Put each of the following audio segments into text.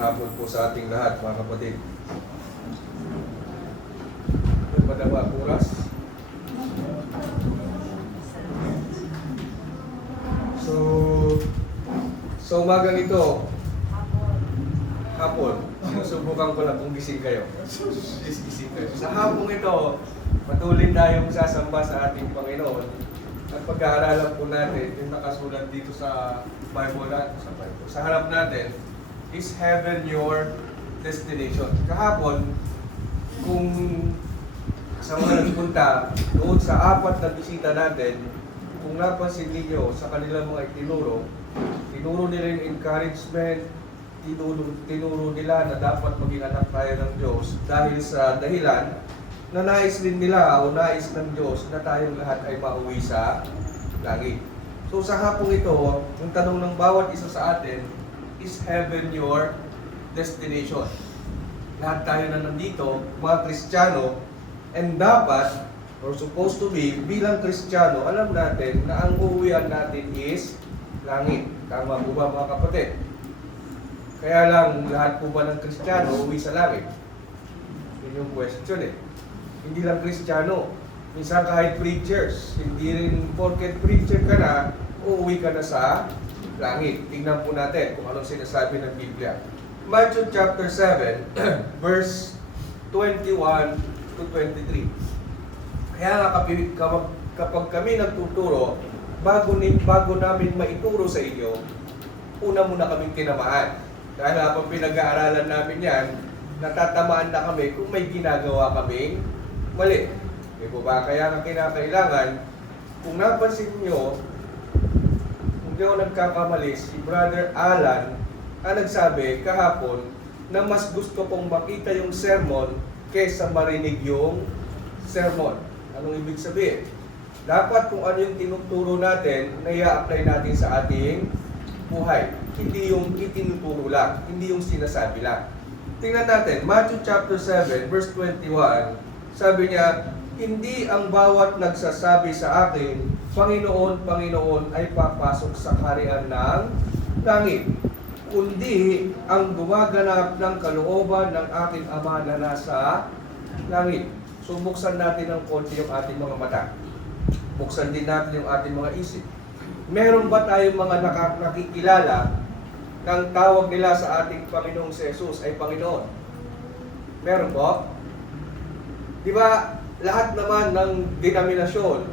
hapon po sa ating lahat, mga kapatid. Madama oras. So umagang ito, hapon, sinusubukan ko lang kung gising kayo. Gising kayo. Sa hapong ito, patuloy tayong sasamba sa ating Panginoon. At pag-aaralan po natin, yung nakasulat dito sa Bible natin, sa harap natin, is heaven your destination? Kahapon, kung sa mga nagpunta doon sa apat na bisita natin, kung napansin ninyo sa kanilang mga tinuro nila yung encouragement, tinuro nila na dapat maging anak tayo ng Diyos dahil sa dahilan na nais din nila o nais ng Diyos na tayong lahat ay mauwi sa langit. So sa hapong ito, ang tanong ng bawat isa sa atin, is heaven your destination? Lahat tayo na nandito, mga Kristiyano, and dapat, or supposed to be, bilang Kristiyano, alam natin na ang uuwian natin is langit. Tama po ba, mga kapatid? Kaya lang, lahat po ba ng Kristiyano uuwi sa langit? Yun yung question eh. Hindi lang Kristiyano. Minsan kahit preachers, hindi rin porket preacher ka na, uuwi ka na sa langit. Tingnan po natin kung anong sinasabi ng Biblia. Matthew chapter 7, verse 21 to 23. Kaya nga kapag kami nagtuturo, bago namin maituro sa inyo, una muna kaming tinamaan. Dahil habang pinag-aaralan namin yan, natatamaan na kami kung may ginagawa kaming mali. Di po ba? Kaya nga kinakailangan, kung napansin nyo, kung di ako nagkakamali, si Brother Alan ang nagsabi kahapon na mas gusto kong makita yung sermon kaysa marinig yung sermon. Anong ibig sabihin? Dapat kung ano yung tinuturo natin, na i-apply natin sa ating buhay. Hindi yung itinuturo lang, hindi yung sinasabi lang. Tingnan natin, Matthew chapter 7, verse 21, sabi niya, hindi ang bawat nagsasabi sa akin, Panginoon, Panginoon, ay papasok sa kaharian ng langit, kundi ang gumaganap ng kalooban ng aking Ama na nasa langit. So buksan natin ng konti yung ating mga mata. Buksan din natin yung ating mga isip. Meron ba tayong mga nakikilala ng tawag nila sa ating Panginoong si Jesus ay Panginoon? Meron po? Di ba, lahat naman ng denominasyon,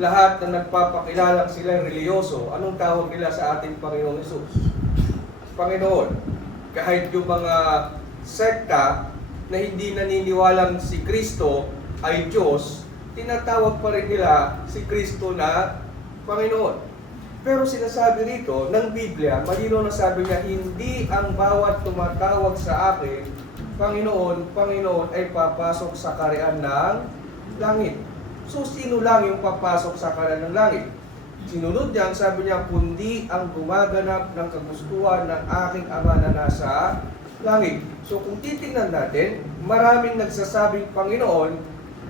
lahat na nagpapakilala sila reliyoso, anong tawag nila sa ating Panginoong Jesus? Panginoon. Kahit yung mga sekta na hindi naniniwalang si Kristo ay Diyos, tinatawag pa rin nila si Kristo na Panginoon. Pero sinasabi rito ng Biblia, malinaw na sabi niya, hindi ang bawat tumatawag sa akin, Panginoon, Panginoon, ay papasok sa kaharian ng langit. So, sino lang yung papasok sa kaharian ng langit? Sinunod niya, sabi niya, kundi ang gumaganap ng kagustuhan ng aking Ama na nasa langit. So, kung titingnan natin, maraming nagsasabing Panginoon,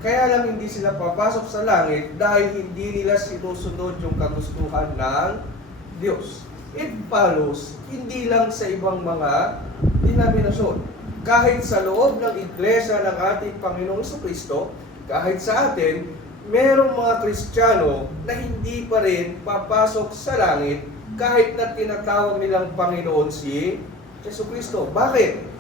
kaya lang hindi sila papasok sa langit dahil hindi nila sinusunod yung kagustuhan ng Diyos. It follows, hindi lang sa ibang mga denominasyon. Kahit sa loob ng iglesia ng ating Panginoong Kristo, kahit sa atin, merong mga Kristiyano na hindi pa rin papasok sa langit kahit na tinatawag nilang Panginoon si Jesucristo. Bakit?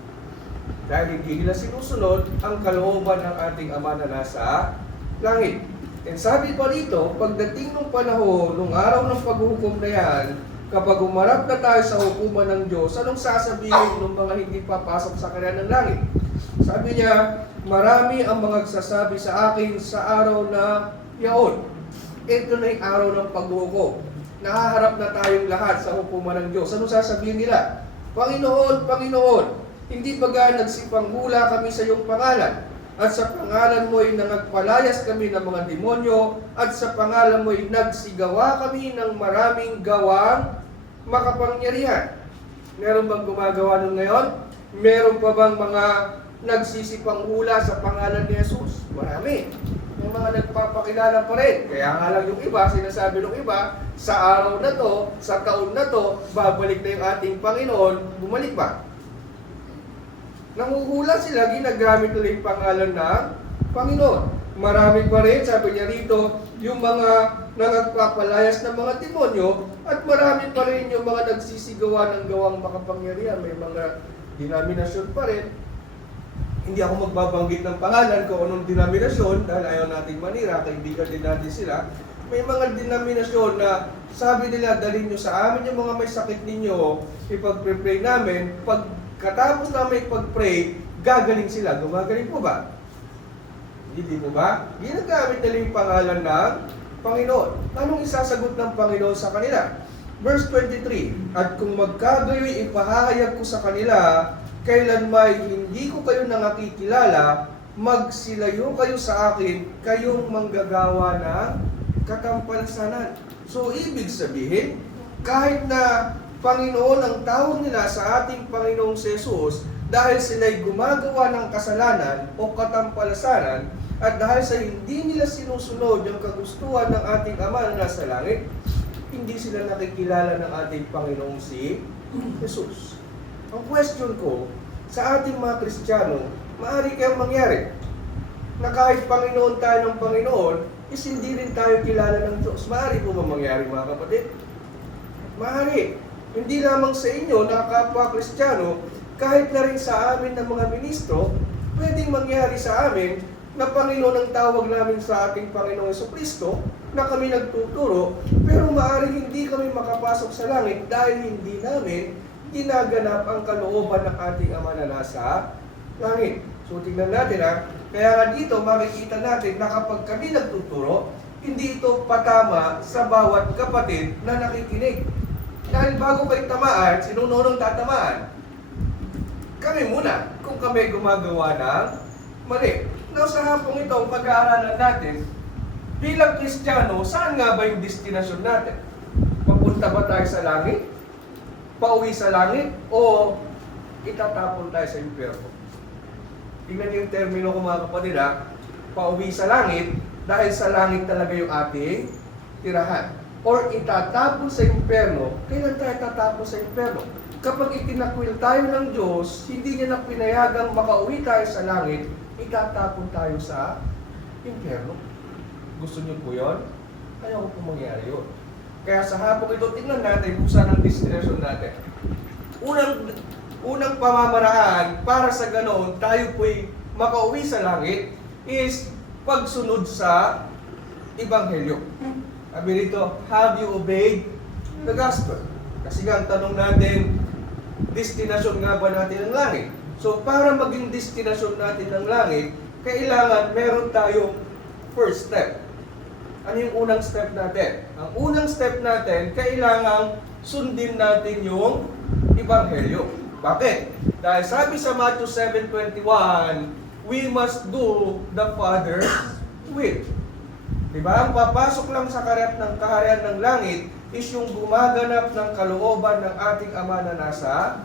Dahil hindi nila sinusunod ang kalooban ng ating Ama na nasa langit. And sabi pa dito, pagdating ng panahon, nung araw ng paghuhukom na yan, kapag umarap na tayo sa hukuman ng Diyos, anong sasabihin ng mga hindi papasok sa kaharian ng langit? Sabi niya, marami ang mga nagsasabi sa akin sa araw na yaon. Ito na yung araw ng paghuhukom. Nahaharap na tayong lahat sa hukuman ng Diyos. Anong sasabihin nila? Panginoon, Panginoon, hindi baga nagsipanghula kami sa iyong pangalan, at sa pangalan mo ay nangagpalayas kami ng mga demonyo, at sa pangalan mo ay nagsigawa kami ng maraming gawang makapangyarihan. Meron bang gumagawa nun ngayon? Meron pa bang mga nagsisipanghula sa pangalan ni Jesus? Marami. May mga nagpapakilala pa rin. Kaya nga lang yung iba, sinasabi ng iba, sa araw na to, sa taon na to, babalik na yung ating Panginoon, bumalik ba? Nanguhula sila, ginagamit nila yung pangalan ng Panginoon. Marami pa rin, sabi niya rito, yung mga nagpapalayas ng mga demonyo, at marami pa rin yung mga nagsisigawa ng gawang makapangyarihan. May mga denominasyon pa rin. Hindi ako magbabanggit ng pangalan kung anong denominasyon dahil ayaw natin manira, kaibigan din natin sila. May mga denominasyon na sabi nila, dalhin nyo sa amin yung mga may sakit ninyo, ipag-pray namin, pagkatapos namin ipag-pray, gagaling sila. Gumagaling po ba? Hindi po ba? Ginagamit nila yung pangalan ng Panginoon. Anong isasagot ng Panginoon sa kanila? Verse 23, at kung magkagayoy ipahahayag ko sa kanila, kailan may hindi ko kayo nakikilala, magsilayo kayo sa akin, kayong manggagawa ng katampalasanan. So, ibig sabihin, kahit na Panginoon ang tawag nila sa ating Panginoong Jesus, dahil sila'y gumagawa ng kasalanan o katampalasanan, at dahil sa hindi nila sinusunod yung kagustuhan ng ating Ama na nasa langit, hindi sila nakikilala ng ating Panginoong si Jesus. Ang question ko, sa ating mga Kristiyano, maaari kayang mangyari na kahit Panginoon tayo ng Panginoon, is hindi rin tayo kilala ng Diyos. Maaari po ba mangyari, mga kapatid? Maaari. Hindi lamang sa inyo, na kapwa Kristiyano, kahit na rin sa amin ng mga ministro, pwedeng mangyari sa amin na Panginoon ang tawag namin sa ating Panginoong Jesucristo, na kami nagtuturo, pero maaaring hindi kami makapasok sa langit dahil hindi namin ginaganap ang kalooban ng ating Ama na nasa langit. So tingnan natin kaya nga dito makikita natin na kapag kami nagtuturo, hindi ito patama sa bawat kapatid na nakikinig. Dahil bago kayo tamaan, sino nung tatamaan? Kami muna, kung kami gumagawa ng mali. Now sa hapong ito, pag-aaralan natin, bilang Kristiyano, saan nga ba yung destinasyon natin? Papunta ba tayo sa langit? Pauwi sa langit? O itatapon tayo sa impyerno? Tingnan yung termino ko, mga kapatid, pauwi sa langit, dahil sa langit talaga yung ating tirahan. Or itatapon sa impyerno, kailan tayo tatapon sa impyerno? Kapag itinakwil tayo ng Diyos, hindi niya na pinayagang makauwi tayo sa langit, itatapon tayo sa impyerno. Gusto niyo po yun? Ayaw ko po mangyari yun. Kaya sa hapong ito, tingnan natin kung saan ang destination natin. Unang pamamaraan para sa ganoon, tayo po'y makauwi sa langit is pagsunod sa Ebanghelyo. Sabi rito, have you obeyed the gospel? Kasi nga, ang tanong natin, destinasyon nga ba natin ang langit? So, para maging destinasyon natin ng langit, kailangan meron tayong first step. Ano yung unang step natin? Ang unang step natin, kailangan sundin natin yung Ebanghelyo. Bakit? Dahil sabi sa Matthew 7:21, we must do the Father's will. Diba? Ang papasok lang sa kaharian ng langit is yung gumaganap ng kalooban ng ating Ama na nasa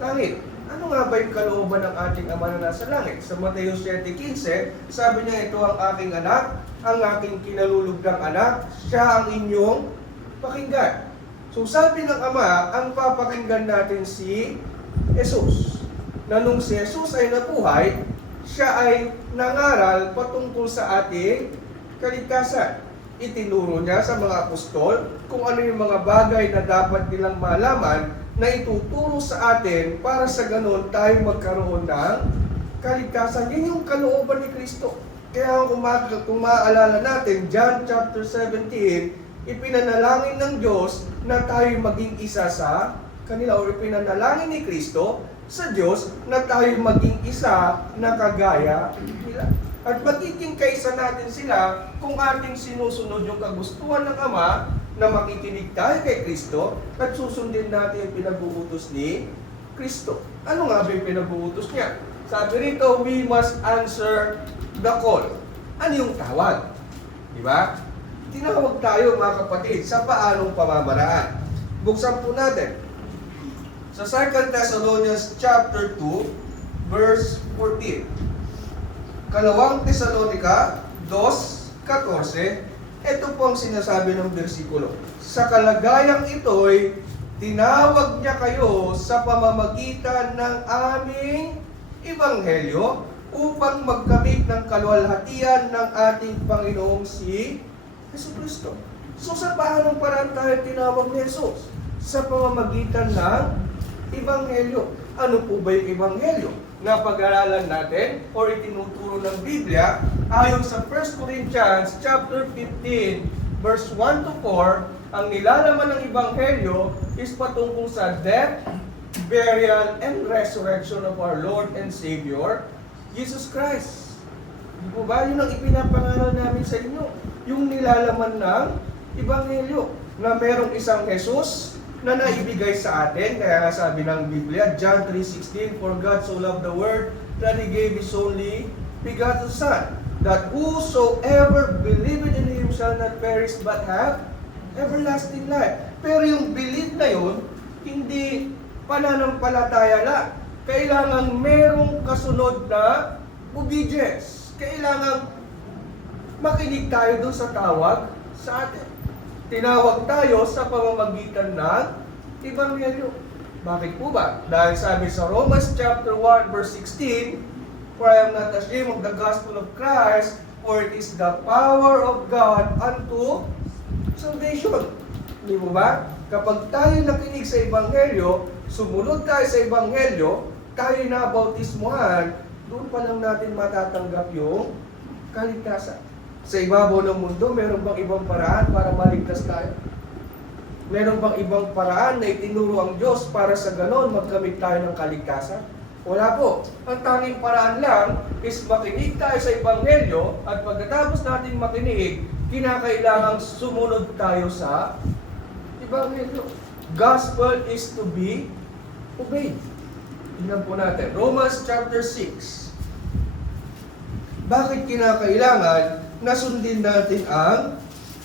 langit. Ano nga ba yung kalooban ng ating Ama na nasa langit? Sa Mateo 7:15, sabi niya, ito ang aking anak, ang aking kinalulugdang anak, siya ang inyong pakinggan. So sabi ng Ama, ang papakinggan natin si Jesus. Na nung si Jesus ay nabuhay, siya ay nangaral patungkol sa ating kaligtasan. Itinuro niya sa mga apostol kung ano yung mga bagay na dapat nilang malaman na ituturo sa atin para sa ganun tayo magkaroon ng kaligtasan. Yun yung kalooban ni Kristo. Kaya kung maaalala natin, John chapter 17, ipinanalangin ng Diyos na tayo maging isa sa kanila, o ipinanalangin ni Kristo sa Diyos na tayo maging isa na kagaya nila. At magiging kaisa natin sila kung ating sinusunod yung kagustuhan ng Ama na makikinig tayo kay Kristo at susundin natin yung pinag-uutos ni Kristo. Ano nga ba yung pinag-uutos niya? Sabi rito, we must answer the call. Ano yung tawag? Diba? Tinawag tayo, mga kapatid, sa paanong pamamaraan. Buksan po natin. Sa 2 Thessalonians chapter 2, verse 14. Kalawang Tesalonica 2:14, ito po ang sinasabi ng bersikulo. Sa kalagayang ito'y tinawag niya kayo sa pamamagitan ng aming Ebanghelyo upang magkamit ng kaluwalhatian ng ating Panginoong si Jesucristo. So sa paanong paraan tayo tinawag ni Jesus? Sa pamamagitan ng Ebanghelyo. Ano po ba yung Ebanghelyo na pag-aralan natin o itinuturo ng Biblia ayon sa 1 Corinthians chapter 15 verse 1 to 4? Ang nilalaman ng Ebanghelyo is patungkol sa death, burial, and resurrection of our Lord and Savior, Jesus Christ. Di po ba? Yun ang ipinapangaral namin sa inyo. Yung nilalaman ng Ebanghelyo na merong isang Jesus na naibigay sa atin. Kaya nga sabi ng Biblia, John 3:16, For God so loved the world that He gave His only begotten Son, that whosoever believeth in Him shall not perish but have everlasting life. Pero yung believe na yun, hindi pananampalataya lang. Kailangan merong kasunod na obedience. Kailangan makinig tayo doon sa tawag sa atin. Tinawag tayo sa pamamagitan ng Ebanghelyo. Bakit po ba? Dahil sabi sa Romans chapter 1 verse 16, For I am not ashamed of the gospel of Christ, for it is the power of God unto salvation. Di mo ba? Kapag tayo nakinig sa Ebanghelyo, sumunod tayo sa Ebanghelyo, tayo nabautismuhan, doon pa lang natin matatanggap yung kaligtasan. Sa ibabaw ng mundo, meron bang ibang paraan para maligtas tayo? Meron bang ibang paraan na itinuro ang Diyos para sa ganon magkamit tayo ng kaligtasan? Wala po. Ang tanging paraan lang is makinig tayo sa Ebanghelyo at pagkatapos natin makinig, kinakailangang sumunod tayo sa Ebanghelyo. Gospel is to be obeyed. Tingnan po natin. Romans chapter 6. Bakit kinakailangan na sundin natin ang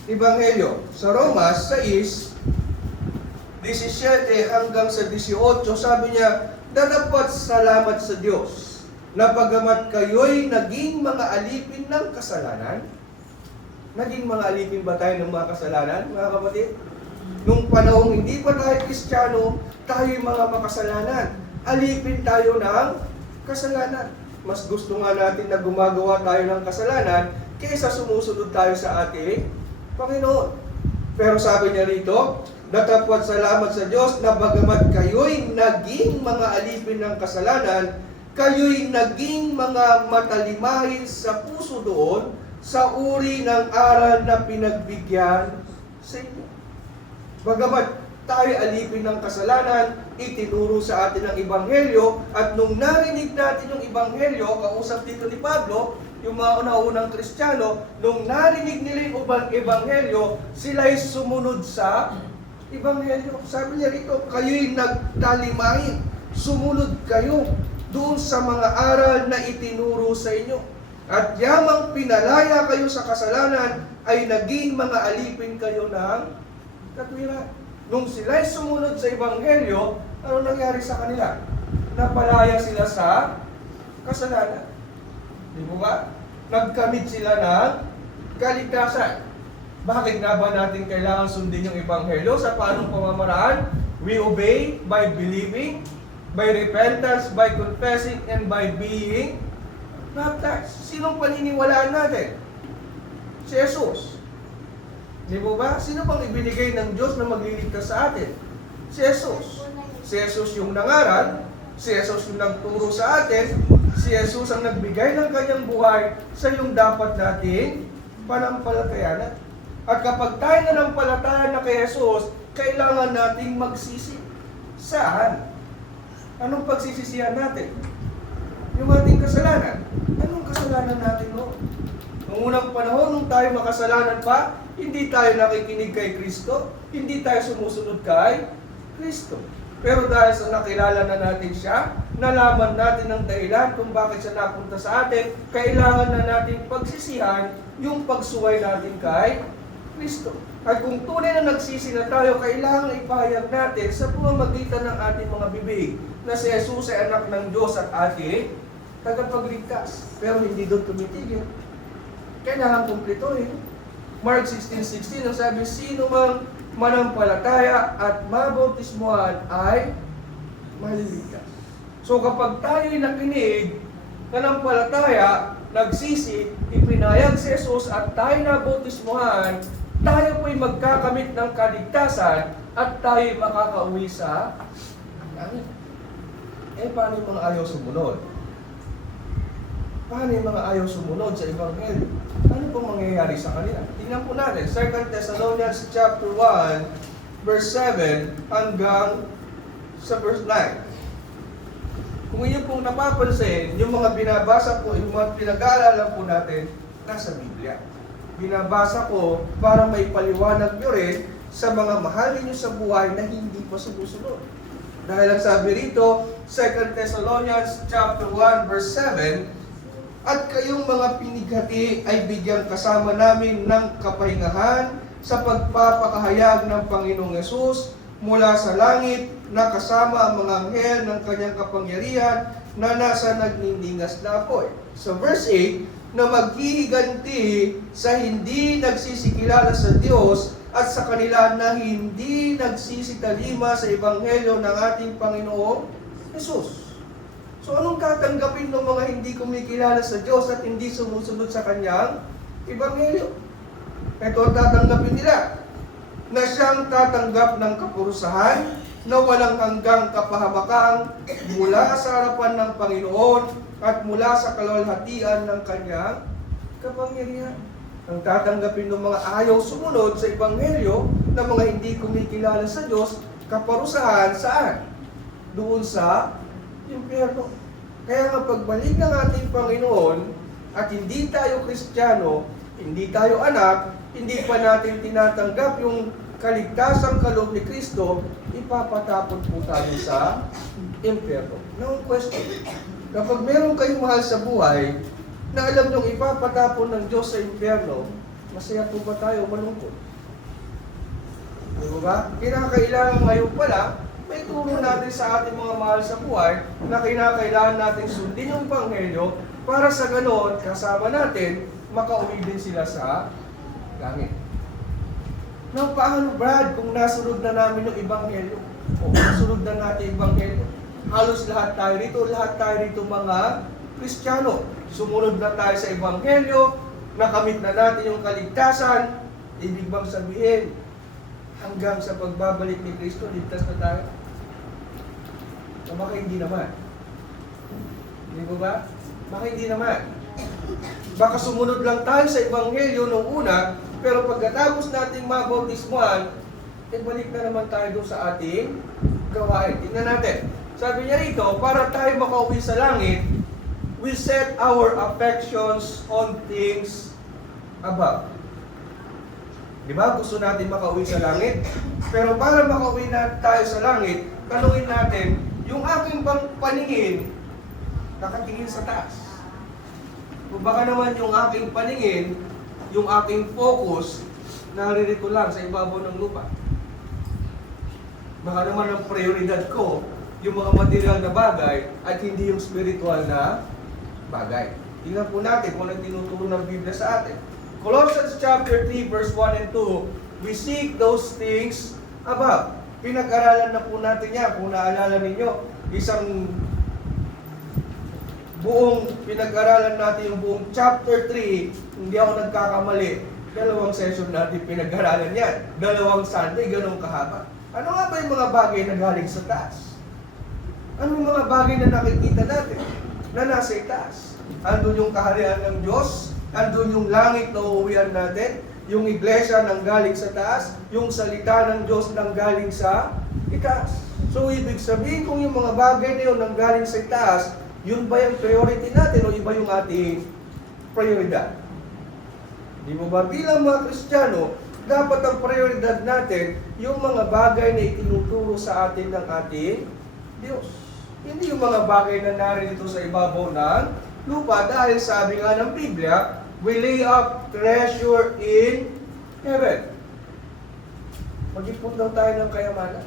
Ebanghelyo? Sa Romas 6, 17 hanggang sa 18, sabi niya, Dadapat salamat sa Diyos na pagamat kayo'y naging mga alipin ng kasalanan. Naging mga alipin ba tayo ng mga kasalanan, mga kapatid? Nung panahong hindi pa tayo Kristiyano, tayo'y mga makasalanan. Alipin tayo ng kasalanan. Mas gusto nga natin na gumagawa tayo ng kasalanan kaysa sumusunod tayo sa ating Panginoon. Pero sabi niya rito, Datapwat salamat sa Diyos na bagamat kayo'y naging mga alipin ng kasalanan, kayo'y naging mga matalimahin sa puso doon sa uri ng aral na pinagbigyan sa inyo. Bagamat tayo alipin ng kasalanan, itinuro sa atin ang Ebanghelyo, at nung narinig natin yung Ebanghelyo, kausap dito ni Pablo, yung mga unang Kristiyano, nung narinig nila yung Ebanghelyo, sila'y sumunod sa Ebanghelyo. Sabi niya rito, kayo'y nagtalimahin, sumunod kayo doon sa mga aral na itinuro sa inyo. At yamang pinalaya kayo sa kasalanan, ay naging mga alipin kayo ng katwiran. Nung sila'y sumunod sa Ebanghelyo, ano nangyari sa kanila? Napalaya sila sa kasalanan. Di mo ba? Nagkamit sila ng kaligtasan. Bakit nga ba natin kailangan sundin yung Ebanghelyo? Sa paanong pamamaraan? We obey by believing, by repentance, by confessing, and by being baptized. Sinong paniniwalaan natin? Si Jesus. Di mo ba? Sino bang ibinigay ng Diyos na magliligtas sa atin? Si Jesus. Si Jesus yung nangaral, si Jesus yung nagturo sa atin, si Jesus ang nagbigay ng kanyang buhay sa yung dapat nating panampalatayanan. At kapag tayo nanampalataya na kay Jesus, kailangan nating magsisi. Saan? Anong pagsisisihan natin? Yung ating kasalanan. Anong kasalanan natin noon? Noong unang panahon, nung tayo makasalanan pa, hindi tayo nakikinig kay Kristo, hindi tayo sumusunod kay Kristo. Pero dahil sa nakilala na natin siya, nalaman natin ang dahilan kung bakit siya napunta sa atin, kailangan na natin pagsisihan yung pagsuway natin kay Kristo. At kung tunay na nagsisi na tayo, kailangan ipahayag natin sa pamamagitan ng ating mga bibig na si Jesus ay anak ng Diyos at ating tagapagligtas. Pero hindi doon tumitigil. Kailangan kumplituhin. Mark 16:16 ang sabi, sino mang manampalataya at mabautismuhan ay maliligtas. So kapag tayo'y nakinig, nanampalataya, nagsisi, ipinayag si Jesus at tayo nabautismuhan, tayo po'y magkakamit ng kaligtasan at tayo'y makakauwi sa langit. Paano yung mga ayaw sumunod? Paano yung mga ayaw sumunod sa Ebanghelyo? Ano pong mangyayari sa kanila? Tingnan po natin, 2 Thessalonians chapter 1, verse 7 hanggang sa verse 9. Kung inyo pong napapansin, yung mga binabasa po, yung mga pinag-aaralan po natin, nasa Biblia. Binabasa ko para may paliwanag nyo rin sa mga mahal ninyo sa buhay na hindi pa sumusunod. Dahil ang sabi rito, 2 Thessalonians chapter 1, verse 7, at kayong mga pinighati ay bigyang kasama namin ng kapahingahan sa pagpapakahayag ng Panginoong Yesus mula sa langit na kasama ang mga anghel ng kanyang kapangyarihan na nasa nagninningas na apoy. Sa verse 8, na maghihiganti sa hindi nagsisikilala sa Diyos at sa kanila na hindi nagsisitalima sa Ebanghelyo ng ating Panginoong Yesus. So anong tatanggapin ng mga hindi kumikilala sa Diyos at hindi sumusunod sa Kanyang Ebanghelyo? Ito ang tatanggapin nila, na siyang tatanggap ng kapurusahan na walang hanggang kapahamakang mula sa harapan ng Panginoon at mula sa kaluwalhatian ng Kanyang kapangyarihan. Ang tatanggapin ng mga ayaw sumunod sa Ebanghelyo na mga hindi kumikilala sa Diyos, kaparusahan saan? Doon sa impyerno. Kaya nga pagbalik ng ating Panginoon at hindi tayo Kristiyano, hindi tayo anak, hindi pa natin tinatanggap yung kaligtasang kaloob ni Kristo, ipapatapon po tayo sa impyerno. Now, question, kapag meron kayong mahal sa buhay, na alam niyong ipapatapon ng Diyos sa impyerno, masaya po ba tayo o malungkot? Diba ba? Kinakailangan ngayon pala, may turo natin sa ating mga mahal sa buhay na kinakailangan natin sundin yung Ebanghelyo para sa ganoon, kasama natin, makauwi din sila sa langit. Now, paano Brad kung nasunod na namin yung Ebanghelyo? O nasunod na natin yung Ebanghelyo? Halos lahat tayo rito mga Kristiyano. Sumunod na tayo sa Ebanghelyo, nakamit na natin yung kaligtasan, ibig bang sabihin, hanggang sa pagbabalik ni Kristo, ligtas na tayo? O baka hindi naman. Hindi ba? Baka hindi naman. Baka sumunod lang tayo sa Ebanghelyo nung una, pero pagkatapos nating mabautismuhan, balik na naman tayo doon sa ating gawain. Tingnan natin. Sabi niya rito, para tayo makauwi sa langit, we set our affections on things above. Di ba? Gusto natin makauwi sa langit. Pero para makauwi na tayo sa langit, tanungin natin, yung aking paningin, nakatingin sa taas. O baka naman yung aking paningin, yung aking focus, naririto lang sa ibabaw ng lupa. Baka naman ang prioridad ko, yung mga material na bagay, at hindi yung spiritual na bagay. Tingnan po natin kung anong tinuturo ng Biblia sa atin. Colossians chapter 3 verse 1 and 2, we seek those things above. Pinag-aralan na po natin yan. Kung naalala ninyo, isang buong pinag-aralan natin yung buong chapter 3, hindi ako nagkakamali. 2 session natin pinag-aralan yan. 2 Sunday, ganun kahaba. Ano nga ba yung mga bagay na galing sa taas? Ano yung mga bagay na nakikita natin na nasa itaas? Andun yung kaharian ng Diyos, andun yung langit na uuwian natin, yung iglesia nang galing sa taas, yung salita ng Diyos nang galing sa itaas. So, ibig sabihin kung yung mga bagay na yun nang galing sa itaas, yun ba yung priority natin o iba yung ating prioridad? Di mo ba bilang mga Kristiyano, dapat ang prioridad natin yung mga bagay na itinuturo sa atin ng ating Diyos. Hindi yung mga bagay na narito sa ibabaw ng lupa dahil sabi nga ng Biblia, we lay up treasure in heaven. Mag-ipon daw tayo ng kayamanan.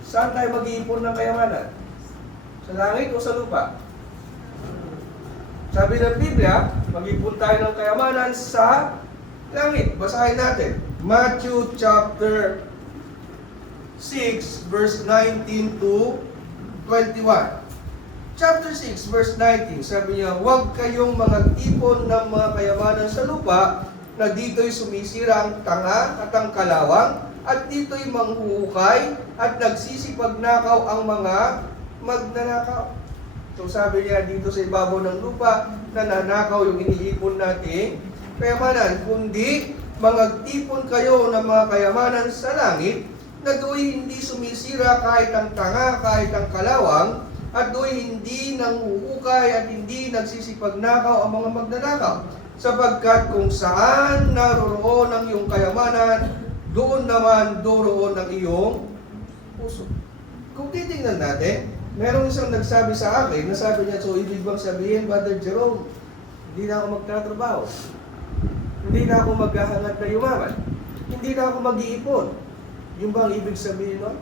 Saan tayo mag-iipon ng kayamanan? Sa langit o sa lupa? Sabi ng Biblia, mag-ipon tayo ng kayamanan sa langit. Basahin natin. Matthew chapter 6 verse 19 to 21. Chapter 6, verse 19, sabi niya, huwag kayong mga tipon ng mga kayamanan sa lupa, na dito'y sumisira ang tanga at ang kalawang, at dito'y manghuhukay, at nagsisipagnakaw ang mga magnanakaw. So sabi niya dito sa ibabaw ng lupa, nananakaw yung iniipon natin kayamanan, kundi magtipon kayo ng mga kayamanan sa langit, na do'y hindi sumisira kahit ang tanga, kahit ang kalawang, at do'y hindi nanghuhukay at hindi nagsisipagnakaw ang mga magnanakaw. Sapagkat kung saan naroroon ang iyong kayamanan, doon naman doroon ang iyong puso. Kung titingnan natin, merong isang nagsabi sa akin, nasabi niya, so ibig bang sabihin, Brother Jerome, hindi na ako magtatrabaho, hindi na ako maghahangad na yumaman, hindi na ako mag-iipon. Yung bang ibig sabihin nun?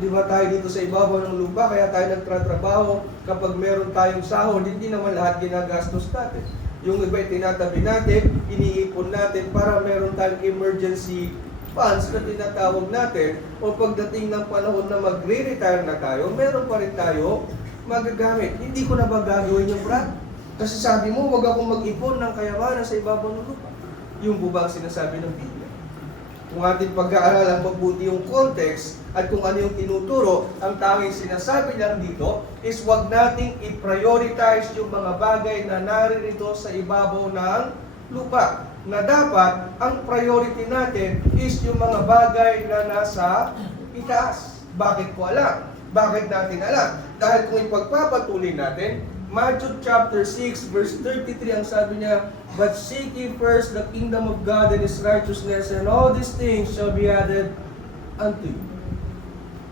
Di ba tayo dito sa ibabaw ng lupa, kaya tayo nagtatrabaho kapag meron tayong sahod, hindi naman lahat ginagastos natin. Yung iba tinatabi natin, iniipon natin para meron tayong emergency funds na tinatawag natin, o pagdating ng panahon na magre-retire na tayo, meron pa rin tayo magagamit. Hindi ko na ba gagawin yung Brad? Kasi sabi mo, wag akong mag-ipon ng kayamanan sa ibabaw ng lupa. Yung bubang sinasabi ng Biblia. Kung ating pag-aaralan mabuti yung context at kung ano yung tinuturo, ang tanging sinasabi lang dito is wag nating i-prioritize yung mga bagay na naririto sa ibabaw ng lupa. Na dapat, ang priority natin is yung mga bagay na nasa itaas. Bakit ko alam? Bakit natin alam? Dahil kung ipagpapatuloy natin, Matthew chapter 6 verse 33 ang sabi niya, but seek ye first the kingdom of God and His righteousness, and all these things shall be added unto you.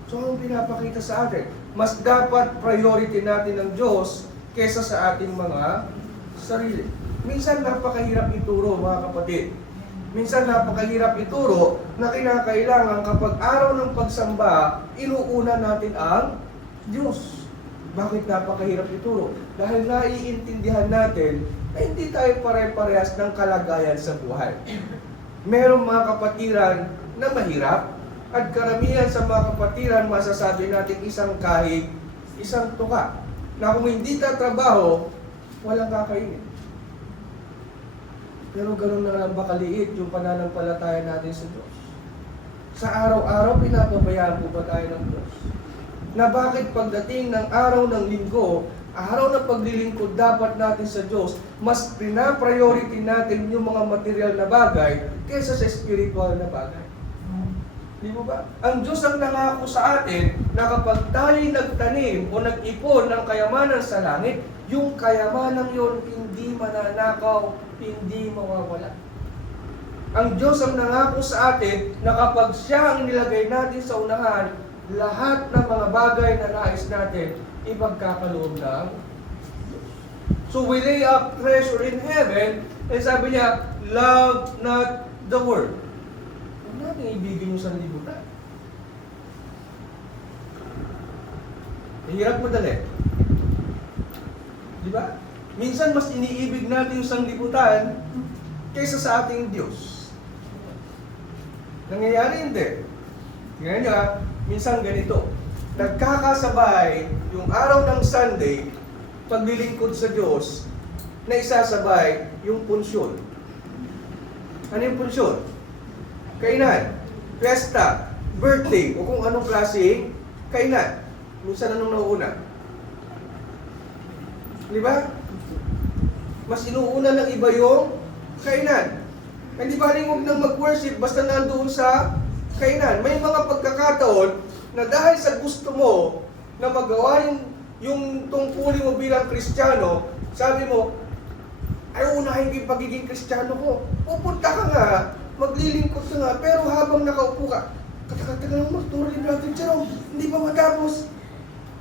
So anong pinapakita sa atin? Mas dapat priority natin ng Diyos kesa sa ating mga sarili. Minsan napakahirap ituro, mga kapatid. Minsan napakahirap ituro na kinakailangan kapag araw ng pagsamba, inuuna natin ang Diyos. Bakit napakahirap ituro? Dahil naiintindihan natin na hindi tayo pare-parehas ng kalagayan sa buhay. Merong mga kapatiran na mahirap, at karamihan sa mga kapatiran masasabi natin isang kahig, isang tuka, na kung hindi tatrabaho, walang kakainin. Pero ganoon na lang ba kaliit yung pananampalataya natin sa Diyos? Sa araw-araw, pinapabayaan po ba tayo ng Diyos? Na bakit pagdating ng araw ng linggo, araw ng paglilingkod dapat natin sa Diyos, mas pina-priority natin yung mga material na bagay kaysa sa spiritual na bagay. Di mo ba? Ang Diyos ang nangako sa atin na kapag tayo nagtanim o nag-ipon ng kayamanan sa langit, yung kayamanan yon hindi mananakaw, hindi mawawala. Ang Diyos ang nangako sa atin na kapag siya ang nilagay natin sa unahan, lahat ng mga bagay na nais natin, ipagkakaloob ng Diyos. So we lay up treasure in heaven, and sabi niya, love not the world. Huwag natin ibigin yung sanlibutan. Hirap madali. Di ba? Minsan mas iniibig natin yung sanlibutan kaysa sa ating Diyos. Nangyayari hindi. Tingnan niyo, minsan ganito, nagkakasabay yung araw ng Sunday, paglilingkod sa Diyos, na isasabay yung punsyon. Ano yung punsyon? Kainan, fiesta, birthday, o kung anong klase kainan. Minsan anong nauuna? Di ba? Mas inuuna ng iba yung kainan. Hindi ba rin huwag nang mag-worship basta nandoon sa kainan? May mga pagkakataon na dahil sa gusto mo na magawa yung tungkulin mo bilang Kristiyano, sabi mo, ay unahin yung pagiging Kristiyano ko. Pupunta ka nga, maglilingkod ka nga, pero habang nakaupo ka, kataka-tagal ng magturo ni Brother Jerome, hindi pa matapos.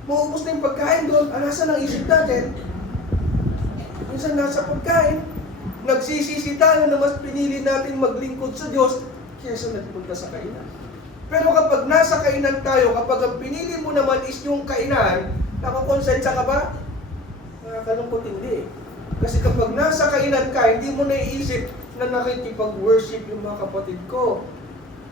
Maubos na yung pagkain doon, nasa ng isip natin. Minsan nasa pagkain, nagsisisi tayo na mas pinili natin maglingkod sa Diyos kaysa nagpunta sa kainan. Pero kapag nasa kainan tayo, kapag ang pinili mo naman is yung kainan, nakakonsensya ka ba? Nakakalungkot hindi. Kasi kapag nasa kainan ka, hindi mo naiisip na nakikipag-worship yung mga kapatid ko.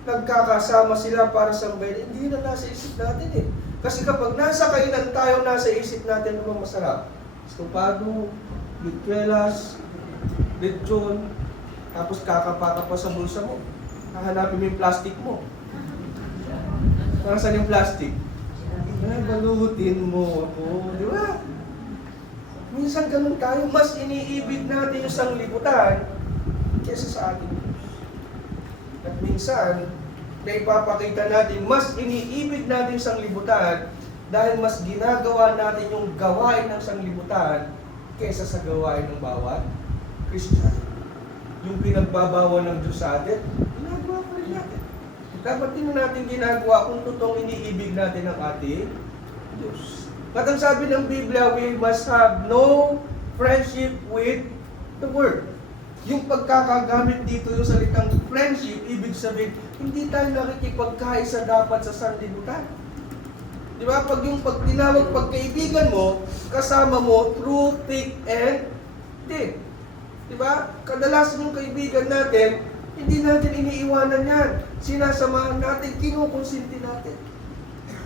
Nagkakasama sila para sambahin. Hindi na nasa isip natin eh. Kasi kapag nasa kainan tayo, nasa isip natin ano masarap. Estopado, bitwelas, lechon, tapos kakapaka pa sa bulsa mo. Hahanapin mo yung plastic mo. Para saan yung plastic? Ay, balutin mo ako, di ba? Minsan ganun tayo, mas iniibig natin yung sanglibutan kesa sa ating Diyos. At minsan, naipapakita natin, mas iniibig natin yung sanglibutan dahil mas ginagawa natin yung gawain ng sanglibutan kesa sa gawain ng bawat Christian. Yung pinagbabawal ng Diyos sa atin, ginagawa pa rin natin. Dapat din natin ginagawa kung totoong iniibig natin ang ating Diyos. At ang sabi ng Biblia, we must have no friendship with the world. Yung pagkakagamit dito yung salitang friendship, ibig sabihin, hindi tayo nakikipagkaisa dapat sa sanlibutan. Di ba? Pag yung tinawag pagkaibigan mo, kasama mo through thick and thin. Di ba? Kadalasan yung kaibigan natin, hindi natin iniiwanan yan. Sinasamahan natin, kinukonsinti natin.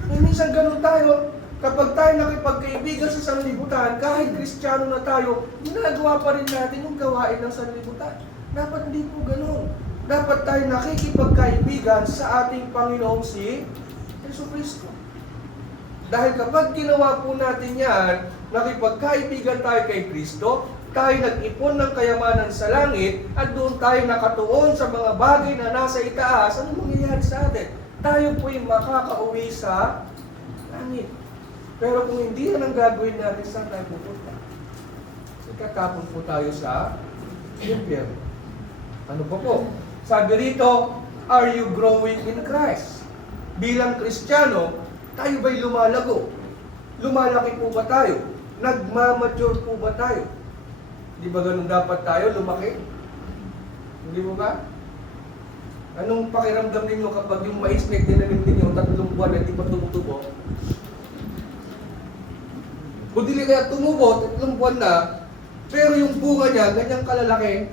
Minsan ganun tayo, kapag tayo nakipagkaibigan sa sanlibutan, kahit Kristiyano na tayo, ginagawa pa rin natin yung gawain ng sanlibutan. Dapat hindi po ganun. Dapat tayo nakikipagkaibigan sa ating Panginoong si Jesucristo. Dahil kapag ginawa po natin yan, nakipagkaibigan tayo kay Kristo, tayo nag-ipon ng kayamanan sa langit, at doon tayo nakatuon sa mga bagay na nasa itaas, ano mangyayari sa atin? Tayo po'y makakauwi sa langit. Pero kung hindi yan ang gagawin natin, saan tayo pupunta? Kakapon po tayo sa impyerno. Ano pa po? Sabi rito, are you growing in Christ? Bilang Kristiyano, tayo ba'y lumalago? Lumalaki po ba tayo? Nagmamature po ba tayo? Di ba ganun dapat tayo lumaki? Hindi mo ba? Anong pakiramdam ninyo kapag yung mais na tinanim ninyo 3 buwan na di pa tumutubo? Kung dili kaya tumubo, 3 buwan na, pero yung bunga niya, ganyang kalalaki,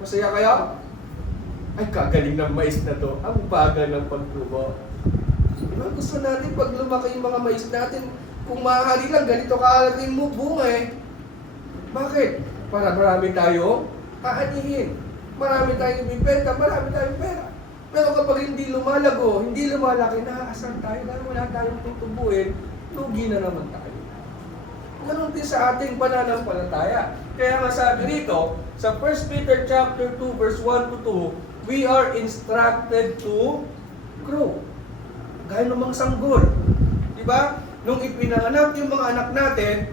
masaya kaya? Ay, kagaling ng mais na to. Ang bagal ng pagtubo. Diba? Gusto natin pag lumaki yung mga mais natin, kung maaari lang, ganito kaalaking mo bunga eh. Bakit? Para marami tayo aanihin. Marami tayong ibibenta, marami tayong pera. Pero kapag hindi lumalago, hindi lumalaki, nakakasal tayo dahil wala tayong tutubuin, lugi na naman tayo. Ganon din sa ating pananampalataya. Kaya nga sabi rito, sa 1 Peter chapter 2, verse 1 to 2, we are instructed to grow. Gaya ng mga sanggol. Diba? Nung ipinanganak yung mga anak natin,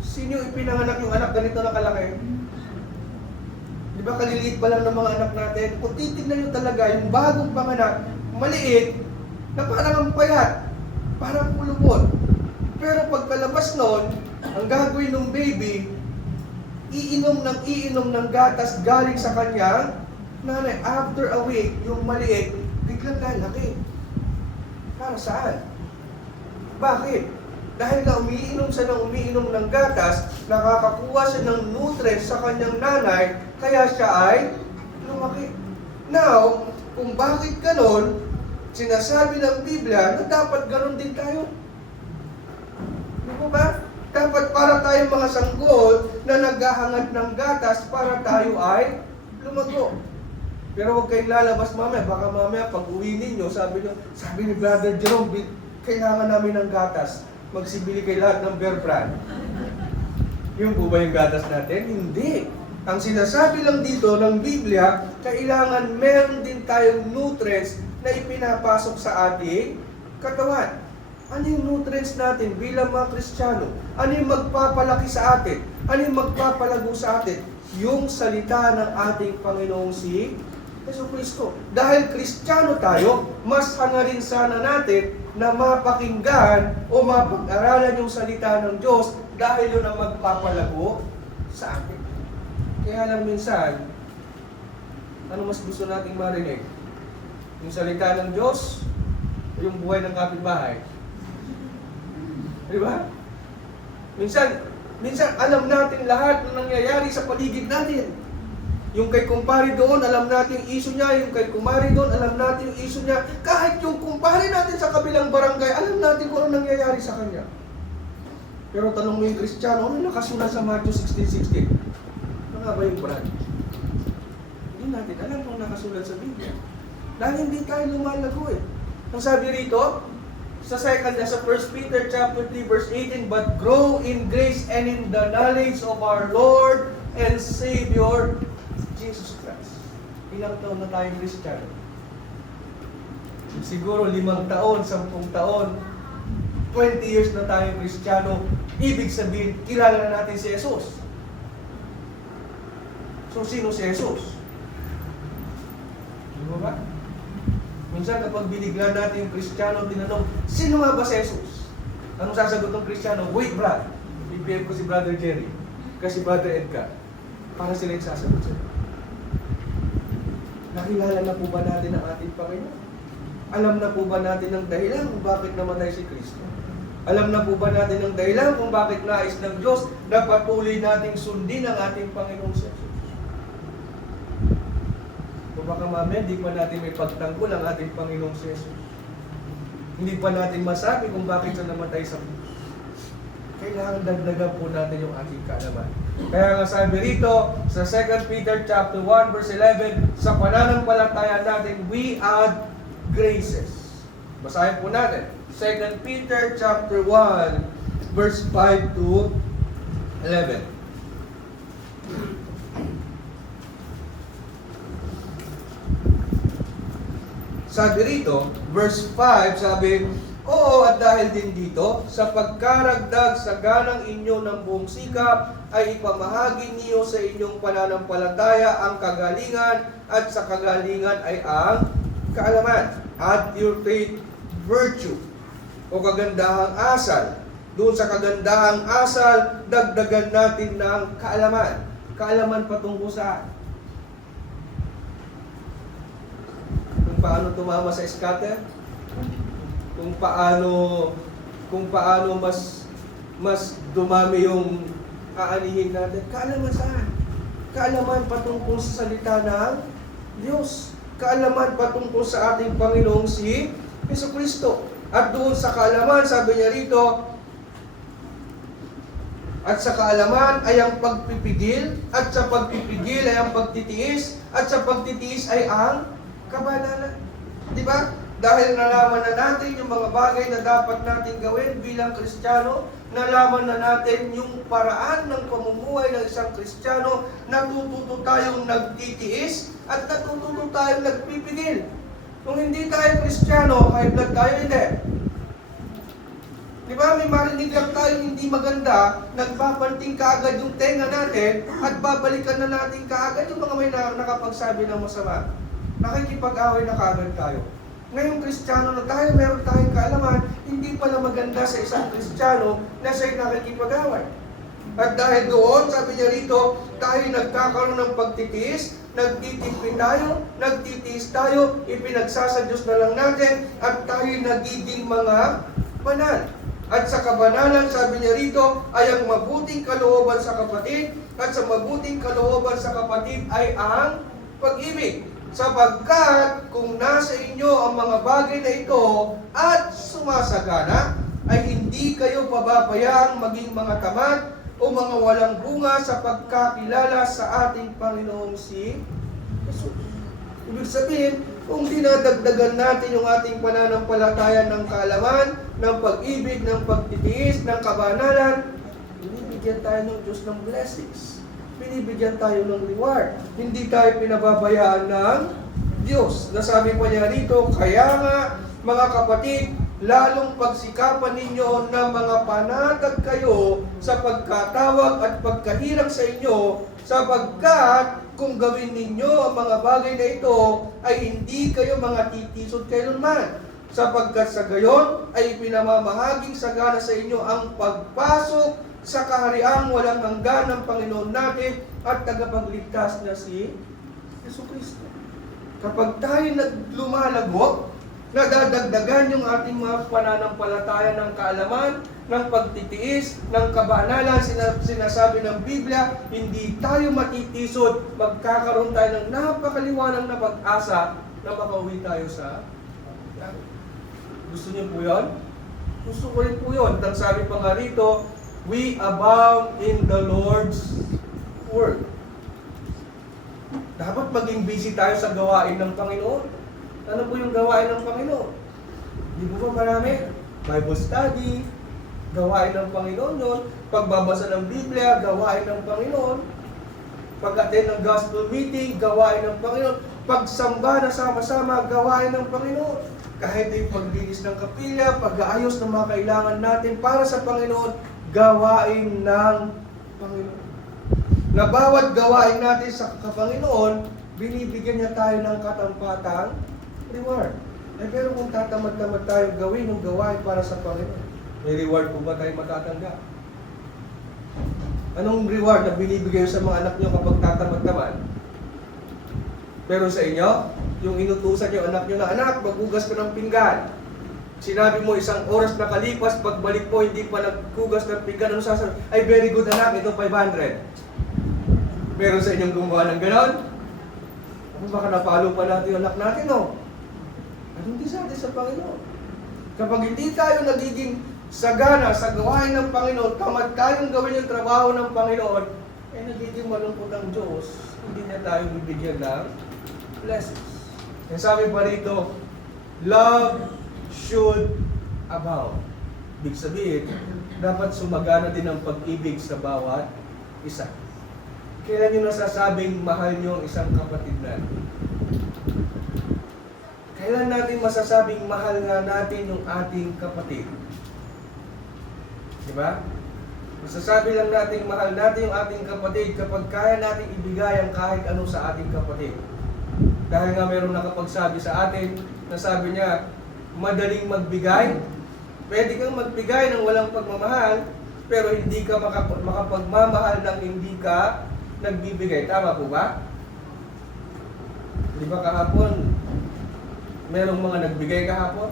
sino ipinanganak yung anak ganito na kalaki? Diba kaliliit pa lang ng mga anak natin? Kung titignan nyo talaga, yung bagong panganak, maliit, na parang ang payat, parang pulubot. Pero pagkalabas nun, ang gagawin ng baby, iinom ng gatas galing sa kanyang nanay. After a week, yung maliit, biglang lalaki. Para saan? Bakit? Dahil na umiinom ng gatas, nakakakuha siya ng nutrients sa kanyang nanay, kaya siya ay lumaki. Now, kung bakit ganon, sinasabi ng Biblia na dapat ganon din tayo. Di ba? Dapat para tayo mga sanggol na naghahangad ng gatas para tayo ay lumago. Pero huwag kayong lalabas mamaya. Baka mamaya pag uwi ninyo, sabi ni Brother Jerome, kailangan namin ng gatas. Magsibili kayo lahat ng Bear Brand. Yung po ba yung gatas natin? Hindi. Ang sinasabi lang dito ng Biblia, kailangan meron din tayong nutrients na ipinapasok sa ating katawan. Ano yung nutrients natin bilang mga Kristiyano? Ano yung magpapalaki sa atin? Ano yung magpapalago sa atin? Yung salita ng ating Panginoong si Jesucristo. Dahil Kristiyano tayo, mas hangarin sana natin na mapakinggan o mapag-aralan yung salita ng Diyos dahil yun ang magpapalago sa atin. Kaya lang minsan, ano mas gusto nating marinig? Yung salita ng Diyos o yung buhay ng kapitbahay? Di ba? Minsan alam natin lahat ng nangyayari sa paligid natin. Yung kay kumpare doon, alam natin yung issue niya. Yung kay kumare doon, alam natin yung issue niya. Kahit yung kumpare natin sa kabilang barangay, alam natin kung ano nangyayari sa kanya. Pero tanong mo yung Kristiyano, ano nakasulat sa Matthew 16:16? Ano nga ba yung brand? Hindi natin alam kung nakasulat sa Biblia. Dahil hindi tayo lumalago eh. Ang sabi rito, sa 1 Peter chapter 3 verse 18, but grow in grace and in the knowledge of our Lord and Savior, Jesus Christ. Ilang taon na tayong Kristiyano? Siguro 5 taon, 10 taon, 20 years na tayong Kristiyano. Ibig sabihin, kilala na natin si Jesus. So, sino si Jesus? Di ba? Minsan kapag binigla natin yung Kristiyano, tinanong, sino nga ba si Jesus? Anong sasagot ng Kristiyano? Wait, Brad. Bibigyan ko si Brother Jerry. Kasi Brother Edgar. Para sila yung sasagot sila. Nakilala na po ba natin ang ating Panginoon? Alam na po ba natin ang dahilan kung bakit namatay si Kristo? Alam na po ba natin ang dahilan kung bakit nais ng Diyos na patuloy nating sundin ang ating Panginoong Jesus? Kung baka mamaya, hindi pa natin may pagtanggol ang ating Panginoong Jesus. Hindi pa natin masabi kung bakit siya namatay sa krus. Kailangan dagdagan po natin yung ating kaalaman. Kaya nga sabi rito, sa 2 Peter chapter 1 verse 11, sa pananampalataya natin, we add graces. Basahin po natin. 2 Peter chapter 1 verse 5 to 11. Sabi rito, verse 5, sabi, oo, at dahil din dito, sa pagkaragdag sa ganang inyo ng buong sikap, ay ipamahagi niyo sa inyong pananampalataya ang kagalingan, at sa kagalingan ay ang kaalaman. Add your faith, virtue, o kagandahang asal. Doon sa kagandahang asal, dagdagan natin ng kaalaman. Kaalaman patungkol saan? Paano tumama sa scatter, kung paano mas dumami yung aanihin natin. Kaalaman saan? Kaalaman patungkol sa salita ng Diyos. Kaalaman patungkol sa ating Panginoong si Jesucristo. At doon sa kaalaman, sabi niya rito, at sa kaalaman ay ang pagpipigil, at sa pagpipigil ay ang pagtitiis, at sa pagtitiis ay ang kabanalan. Di ba? Dahil nalaman na natin yung mga bagay na dapat natin gawin bilang Kristiyano, nalaman na natin yung paraan ng pamumuhay ng isang Kristiyano, natututo tayong nagtitiis at natututo tayong nagpipigil. Kung hindi tayo Kristiyano, high blood tayo, hindi. Di ba? May marinig lang tayo hindi maganda, nagpapanting kaagad yung tenga natin at babalikan na natin kaagad yung mga may nakapagsabi ng masama. Nakikipag-away na kaagad tayo. Ngayong Kristiyano na tayo, meron tayong kaalaman, hindi pala maganda sa isang Kristiyano na siya'y nakikipag-away. At dahil doon, sabi niya rito, tayo nagkakaroon ng pagtitiis, nagtitipin tayo, nagtitiis tayo, ipinagsasadyos na lang natin, at tayo nagiging mga banal. At sa kabanalan, sabi niya rito, ay ang mabuting kalooban sa kapatid, at sa mabuting kalooban sa kapatid ay ang pag-ibig. Sapagkat kung nasa inyo ang mga bagay na ito at sumasagana, ay hindi kayo pababayaang maging mga tamad o mga walang bunga sa pagkakilala sa ating Panginoong si Jesus. Ibig sabihin, kung dinadagdagan natin yung ating pananampalataya ng kaalaman, ng pag-ibig, ng pagtitiis, ng kabanalan, binibigyan tayo ng Diyos ng blessings. Binibigyan tayo ng reward. Hindi tayo pinababayaan ng Diyos. Nasabi pa niya rito, kaya nga mga kapatid, lalong pagsikapan ninyo na mga panatag kayo sa pagkatawag at pagkahirap sa inyo, sapagkat kung gawin ninyo ang mga bagay na ito, ay hindi kayo mga titisod kailanman. Sapagkat sa gayon ay pinamamahaging sagana sa inyo ang pagpasok sa kahariang walang hanggan ng Panginoon natin at tagapagligtas na si Jesucristo. Kapag tayo lumalagok, nadadagdagan yung ating mga pananampalataya ng kaalaman, ng pagtitiis, ng kabanalan, sinasabi ng Biblia, hindi tayo matitisod, magkakaroon tayo ng napakaliwanag na pag-asa na makauwi tayo sa langit. Gusto niyo po yun? Gusto ko rin po yun. At sabi pa nga rito, we abound in the Lord's work. Dapat maging busy tayo sa gawain ng Panginoon. Ano po yung gawain ng Panginoon? Di ba marami? Bible study, gawain ng Panginoon yun. Pagbabasa ng Biblia, gawain ng Panginoon. Pag-attend ng gospel meeting, gawain ng Panginoon. Pagsamba na sama-sama, gawain ng Panginoon. Kahit yung paglinis ng kapilya, pag-aayos ng mga kailangan natin para sa Panginoon, gawain ng Panginoon. Na bawat gawain natin sa Panginoon, binibigyan niya tayo ng katampatang reward. Pero kung tatamad-tamad tayo gawin ng gawain para sa Panginoon, may reward po ba tayo matatanggap? Anong reward na binibigay sa mga anak nyo kapag tatamad-tamad? Pero sa inyo, yung inutusan yung anak nyo na, anak, maghugas ka ng pinggan. Sinabi mo 1 oras na kalipas, pagbalik po hindi pa naghugas ng pinggan, ano sasabi? Ay, very good anak, ito 500. Meron sa inyong gumawa ng ganon? Baka napalo pa natin yung anak natin, no? Anong disante sa Panginoon? Kapag hindi tayo nagiging sagana sa gawain ng Panginoon, tamad tayong gawin yung trabaho ng Panginoon, nagiging malungkot ang Diyos, hindi niya tayo bibigyan ng blessings. Yung sabi pa rito, love should abound. Ibig sabihin, dapat sumagana din ang pag-ibig sa bawat isa. Kailan nyo nasasabing mahal nyo ang isang kapatid natin? Kailan natin masasabing mahal nga natin yung ating kapatid? Diba? Masasabi lang natin mahal natin yung ating kapatid kapag kaya natin ibigay ang kahit ano sa ating kapatid. Dahil nga mayroong nakapagsabi sa atin, nasabi niya, madaling magbigay. Pwede kang magbigay ng walang pagmamahal, pero hindi ka makapagmamahal ng hindi ka nagbibigay. Tama po ba? Di ba kahapon, merong mga nagbigay kahapon?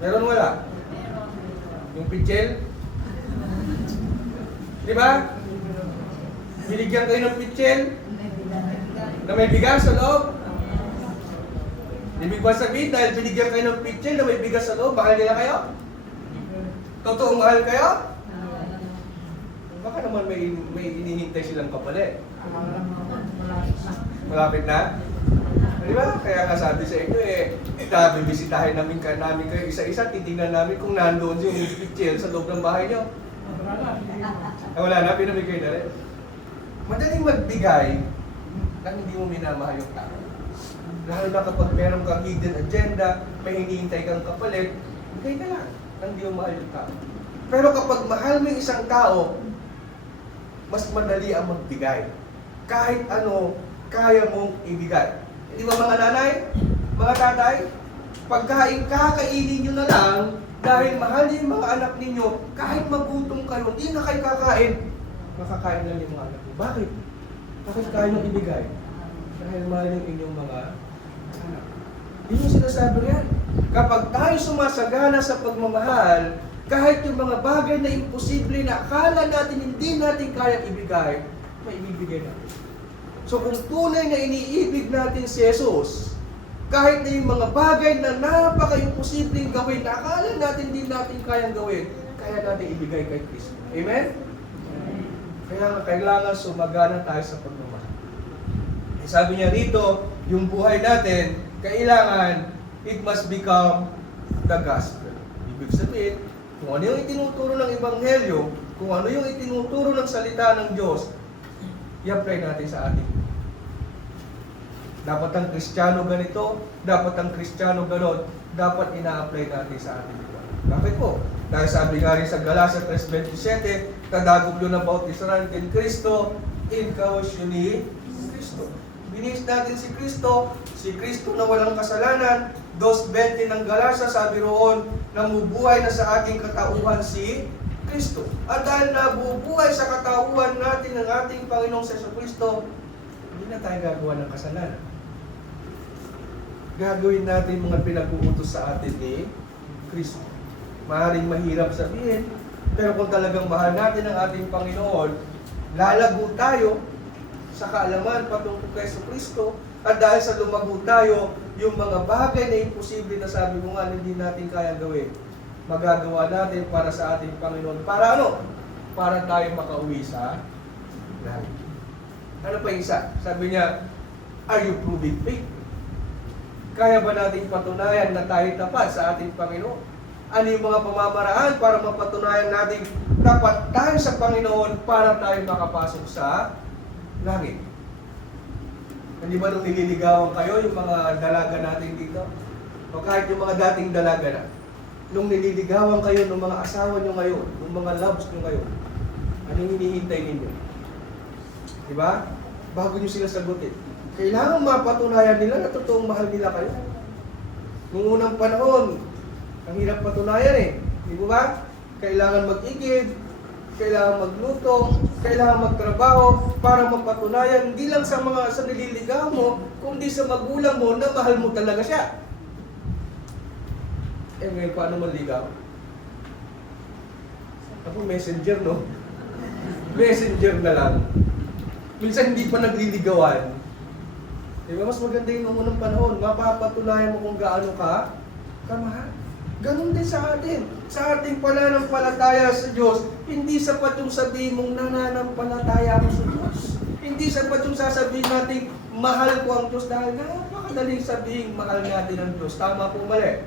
Meron wala? Yung pitchel? Di ba? Binigyan kayo ng pitchel na may bigas sa loob. Ibig ba sabihin, dahil binigyan kayo ng pitchel na may bigas sa loob, mahal nila kayo? Totoong mahal kayo? Baka naman may inihintay silang kapalit. Malapit na? Di ba? Kaya nga sabi sa inyo bibisitahin namin kayo isa-isa, titingnan namin kung nandoon yung pitchel sa loob ng bahay nyo. Wala na, pinamigay na rin. Madaling magbigay lang hindi mo minamahal yung tao. Lalo na kapag meron kang hidden agenda, may hinihintay kang kapalit, bigay ka lang, hindi mo mahal yung tao. Pero kapag mahal mo yung isang tao, mas madali ang magbigay. Kahit ano, kaya mong ibigay. Di ba mga nanay, mga tatay, pagkain kakainin nyo na lang, dahil mahal yung mga anak ninyo, kahit magutom kayo, hindi na kayo kakain, makakain lang yung mga anak ninyo. Bakit? Bakit kaya nyo ibigay? Dahil mahal yung inyong mga anak. Yun yung sinasabi yan. Kapag tayo sumasagana sa pagmamahal, kahit yung mga bagay na imposible na akala natin hindi natin kaya ibigay, may ibibigay natin. So kung tunay na iniibig natin si Jesus, kahit na yung mga bagay na napaka-imposibleng gawin, na akala natin din natin kayang gawin, kaya natin ibigay kay Kristo. Amen? Kaya kailangan sumagana tayo sa pagmamahal. Sabi niya rito, yung buhay natin, kailangan, it must become the gospel. Ibig sabihin, kung ano yung itinuturo ng Ebanghelyo, kung ano yung itinuturo ng salita ng Diyos, i-apply natin sa ating. Dapat ang Kristiyano ganito, dapat ang Kristiyano ganon, dapat ina-apply natin sa ating buhay. Bakit po? Dahil sabi nga rin sa Galatia 3:27, kadagog yun ang bautisaran in Kristo, in kausyo ni Kristo. Binis natin si Kristo na walang kasalanan. 2:20 ng Galatia, sabi roon, namubuhay na sa ating katauhan si Kristo. At dahil nabubuhay sa katauhan natin ng ating Panginoong Jesucristo, hindi na tayo gagawa ng kasalanan. Gagawin natin mga pinag-uutos sa atin ni Kristo. Maaaring mahirap sabihin, pero kung talagang mahal natin ang ating Panginoon, lalago tayo sa kaalaman patungkol kay Kristo. At dahil sa lumago tayo, yung mga bagay na imposible na sabi mo nga hindi natin kayang gawin, magagawa natin para sa ating Panginoon. Para ano? Para tayo makauwi sa langit. Ano pa yung isa? Sabi niya, are you proving faith? Kaya ba nating patunayan na tayo tapat sa ating Panginoon? Ano yung mga pamamaraan para mapatunayan natin tapat tayo sa Panginoon para tayo makapasok sa langit? Hindi ba nung nililigawan kayo, yung mga dalaga natin dito? O kahit yung mga dating dalaga na, nung nililigawan kayo ng mga asawa nyo ngayon, ng mga loves nyo ngayon, anong hinihintay ninyo? Diba? Bago nyo sila sagutin. Kailangan mapatunayan nila na totoong mahal nila kayo. Noong unang panahon, ang hirap patunayan eh. Di ba? Kailangan mag-igib, kailangan magluto, kailangan magtrabaho para mapatunayan hindi lang sa mga sa nililigaw mo, kundi sa magulang mo na mahal mo talaga siya. Eh ngayon, paano maligaw? Ako, messenger, no? Messenger na lang. Minsan hindi pa nagliligawan. Diba, mas maganda yung unang panahon. Mapapatunayan mo kung gaano ka kamahal. Ganon din sa atin. Sa ating pananampalataya sa Diyos, hindi sapat yung sabihin mong nananampalataya mo sa Diyos. Hindi sapat yung sasabihin natin, mahal ko ang Diyos dahil napakadaling sabihin, mahal natin ang Diyos. Tama po, mali?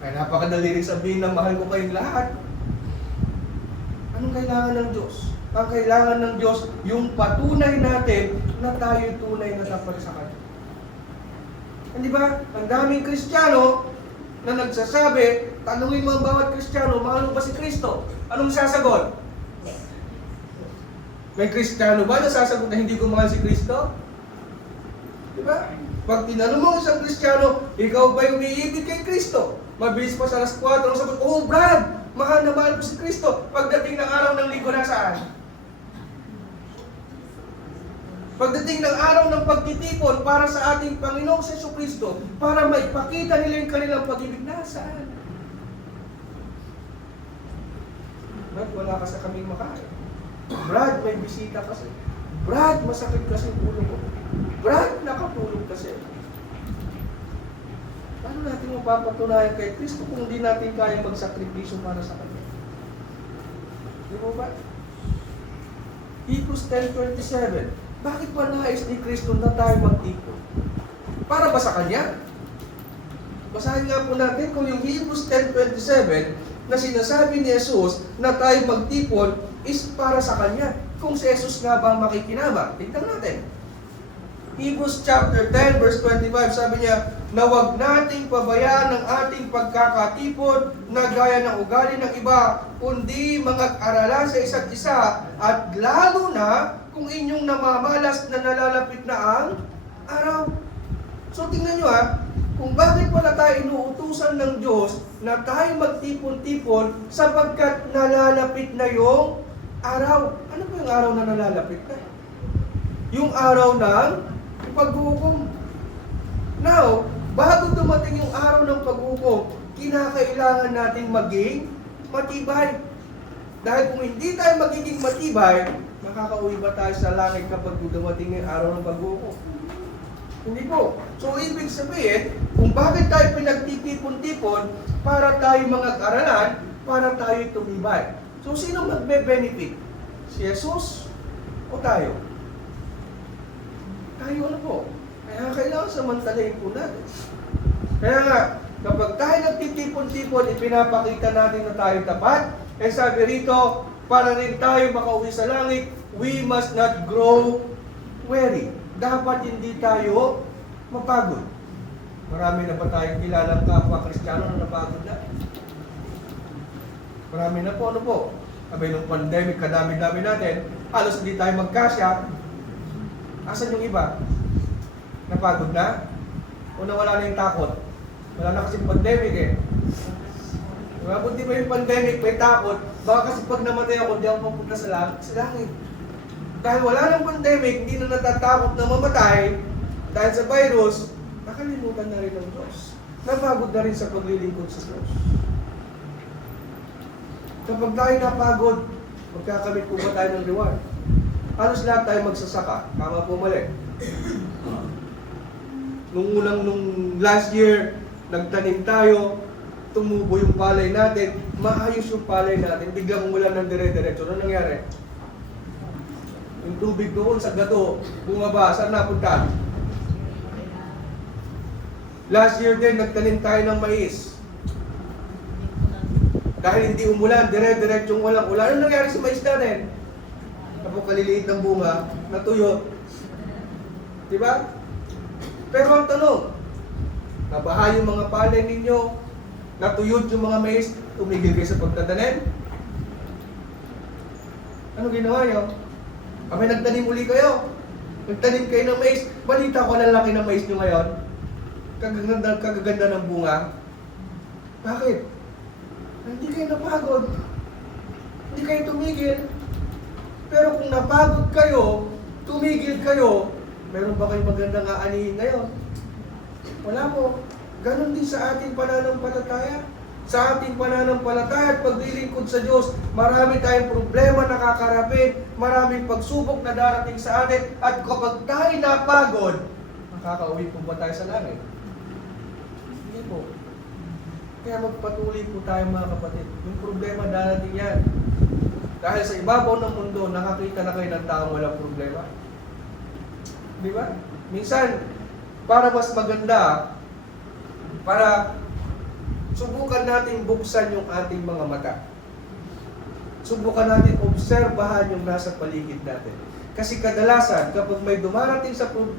Ay napakadali rin sabihin na mahal ko kayong lahat. Anong kailangan ng Diyos? Ang kailangan ng Diyos, yung patunay natin na tayo tunay na dapat sa Kanya. Hindi ba? Ang daming Kristiyano na nagsasabi, tanungin mo ang bawat Kristiyano, mahal mo ba si Kristo? Anong sasagot? May Kristiyano ba na sasagot na hindi ko mahal si Kristo? Diba? Pag tinanong mo isang Kristiyano, ikaw ba'y umiibig kay Kristo? Mabilis pa sa alas 4, ang sagot, oh Brad, mahal na mahal ko si Kristo. Pagdating ng araw ng linggo, nasaan? Pagdating ng araw ng pagtitipon para sa ating Panginoong Jesucristo, para maipakita nila yung kanilang pag-ibig, nasaan? Brad, wala ka sa kaming makain. Brad, may bisita kasi. Brad, masakit kasi yung ulo ko. Brad, nakatulog kasi. Paano natin mapapatunayan kay Kristo kung hindi natin kaya magsakripisyo para sa Kanya? Di mo ba? Hebrews 10:27. Bakit ba nais ni Kristo na tayo magtipon? Para ba sa Kanya? Basahin nga po natin kung yung Hebrews 10:27 na sinasabi ni Jesus na tayo magtipon is para sa Kanya. Kung si Jesus nga ba makikinabang? Tignan natin. Hebrews chapter 10 verse 25, sabi niya, na huwag nating pabayaan ang ating pagkakatipon na gaya ng ugali ng iba, kundi mag-arala sa isa't isa, at lalo na kung inyong namamalas na nalalapit na ang araw. So tingnan nyo kung bakit pala tayo inuutusan ng Diyos na tayo magtipon-tipon sapagkat nalalapit na yung araw. Ano po yung araw na nalalapit na? Yung araw ng paghukom. Now, bago dumating yung araw ng paghukom, kinakailangan nating maging matibay. Dahil kung hindi tayo magiging matibay, makakauwi ba tayo sa langit kapag dumating yung araw ng paghukom? Hindi po. So, ibig sabihin, kung bakit tayo pinagtitipon-tipon, para tayo mga karalan, para tayo tumibay. So, sino magbe-benefit? Si Jesus o tayo? Tayo ano po? Kaya kailangan samantalahin po natin. Kaya nga, kapag tayo nagtitipon-tipon, ipinapakita natin na tayo tapat, eh sabi rito, para rin tayo makauwi sa langit, we must not grow weary. Dapat hindi tayo mapagod. Marami na ba tayong kilalang kapwa Kristiyano na napagod na? Marami na po, ano po? Abay, nung pandemic, kadami-dami natin, halos hindi tayo magkasya. Asan yung iba? Napagod na? O nawala na yung takot? Wala na kasing pandemic eh. Diba? Kung di ba yung pandemic, may takot, baka kasi pag namatay ako, di ako mapunta sa langit. Dahil wala ng pandemic, hindi na natatakot na mamatay dahil sa virus, nakalimutan na rin ng Diyos. Napagod na rin sa paglilingkod sa Diyos. Kapag tayo napagod, magkakamit po ba tayo ng reward? Halos lahat tayo magsasaka. Tama po mali. Nung last year, nagtanim tayo, tumubo yung palay natin, maayos yung palay natin, biglang umulan ng dire-diretso. Ano nangyari? Yung tubig doon sa gato, bumaba, saan napunta? Last year din, nagtanim tayo ng mais. Dahil hindi umulan, dire-diretsong walang ulan. Ano nangyari sa mais natin? Kapag kaliliit ng bunga, natuyot. Diba? Pero ang tanong, nabaha yung mga palay ninyo, natuyot yung mga mais, tumigil kayo sa pagtatanim? Ano ginawa nyo? Kami nagtanim uli kayo. Nagtanim kayo ng mais. Balita ko na laki ng mais nyo ngayon. Kagaganda ng bunga. Bakit? Hindi kayo napagod. Hindi kayo tumigil. Pero kung napagod kayo, tumigil kayo, meron ba kayong magandang aanihin ngayon? Wala po. Ganon din sa ating pananampalataya. Sa ating pananampalataya at paglilingkod sa Diyos, marami tayong problema na kakarapin, maraming pagsubok na darating sa atin, at kapag tayo napagod, makakauwi po ba tayo sa langit? Hindi po. Kaya magpatuloy po tayo mga kapatid. Yung problema darating yan. Dahil sa ibabaw ng mundo, nakakita na kayo ng taong walang problema. Di ba? Minsan, para mas maganda, para subukan natin buksan yung ating mga mata. Subukan natin obserbahan yung nasa paligid natin. Kasi kadalasan, kapag may dumarating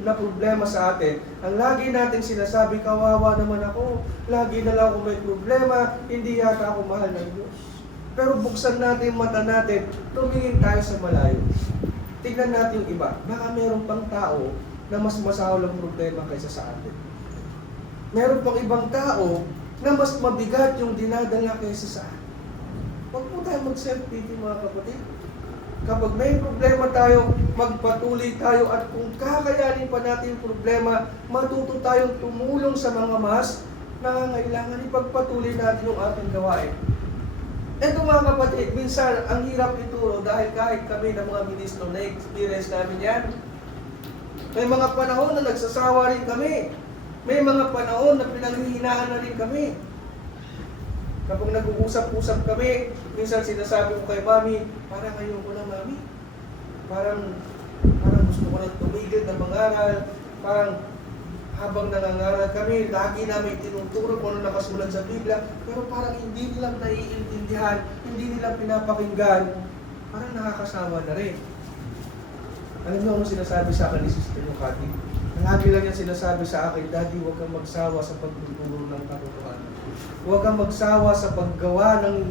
na problema sa atin, ang lagi nating sinasabi, kawawa naman ako, lagi na lang ako may problema, hindi yata ako mahal ng Diyos. Pero buksan natin yung mata natin, tumingin tayo sa malayo. Tingnan natin yung iba. Baka meron pang tao na mas masahol ang problema kaysa sa atin. Meron pang ibang tao na mas mabigat yung dinadala kaysa sa atin. Huwag po tayo mag-self-pity mga kapatid. Kapag may problema tayo, magpatuloy tayo, at kung kakayanin pa natin yung problema, matuto tayong tumulong sa mga mas nangangailangan. Ipagpatuloy natin yung ating gawain. Ito mga kapatid, minsan ang hirap ituro dahil kahit kami ng mga ministro na-experience namin yan. May mga panahon na nagsasawa rin kami. May mga panahon na pinanghihinaan na rin kami. Kapag nag-uusap-usap kami, minsan sinasabi ko kay Mami, parang ayoko na Mami. Parang gusto ko na tumigil na mangaral. Parang habang nangangaral kami, lagi namin tinuturo kung ano nakasulat sa Biblia, pero parang hindi nila naiintindihan, hindi nila pinapakinggan, parang nakakasawa na rin. Alam niyo ano sinasabi sa akin ni Sister Lucati? Lagi lang yan sinasabi sa akin, Daddy, huwag kang magsawa sa pagtuturo ng katotohanan. Huwag kang magsawa sa paggawa ng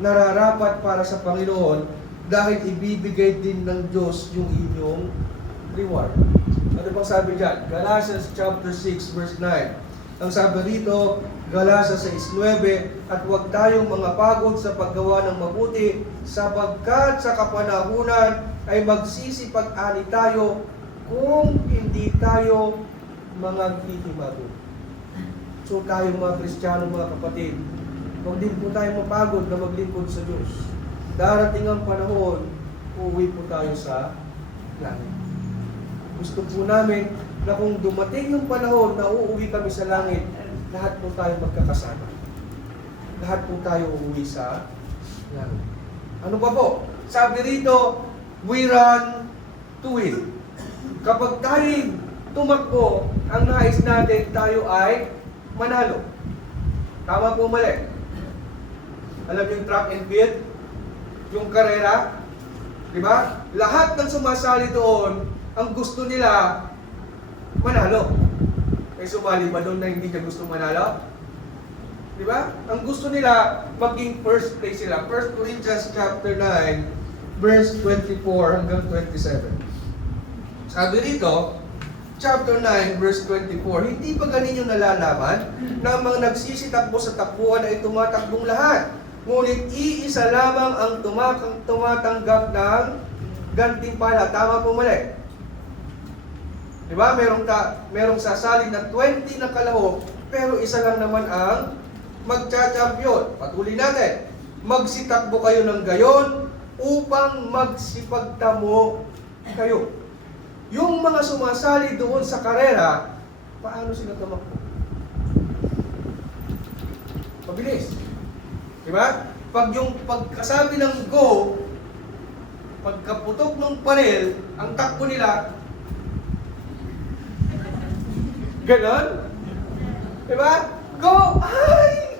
nararapat para sa Panginoon dahil ibibigay din ng Diyos yung inyong reward. Ano bang sabi dyan? Galatians chapter 6 verse 9. Ang sabi rito, Galatians 6:9, at huwag tayong mga pagod sa paggawa ng mabuti, sapagkat sa kapanahunan ay magsisipag-ani tayo kung hindi tayo mga titimago. So tayo mga Kristiyano, mga kapatid, huwag din po tayo mapagod na maglingkod sa Diyos. Darating ang panahon, uuwi po tayo sa langit. Gusto po namin na kung dumating yung panahon na uuwi kami sa langit, lahat po tayo magkakasama. Lahat po tayo uuwi sa langit. Ano pa po? Sabi rito, we run to win. Kapag tayo tumakbo, ang nais natin tayo ay manalo. Tama po mali. Alam yung track and field? Yung karera? Diba? Lahat ng sumasali doon, ang gusto nila, manalo. May sumali ba doon na hindi niya gusto manalo? Di ba? Ang gusto nila, maging first place sila. 1 Corinthians chapter 9, verse 24 hanggang 27. Sabi rito, chapter 9, verse 24, hindi ba ganinyo nalalaman na ang mga nagsisitakbo sa takbuhan ay tumatakbong lahat? Ngunit iisa lamang ang tumatanggap ng gantimpala. Tama po mali. Diba? Merong sasali na 20 na kalahok, pero isa lang naman ang magcha-champion. Patuloy natin. magsitakbo kayo ng gayon upang magsipagtamo kayo. Yung mga sumasali doon sa karera, paano sila tumakbo? Mabilis. Diba? Pagkasabi ng go, pagkaputok ng panel, ang takbo nila, ganon? Diba? Go! Ay!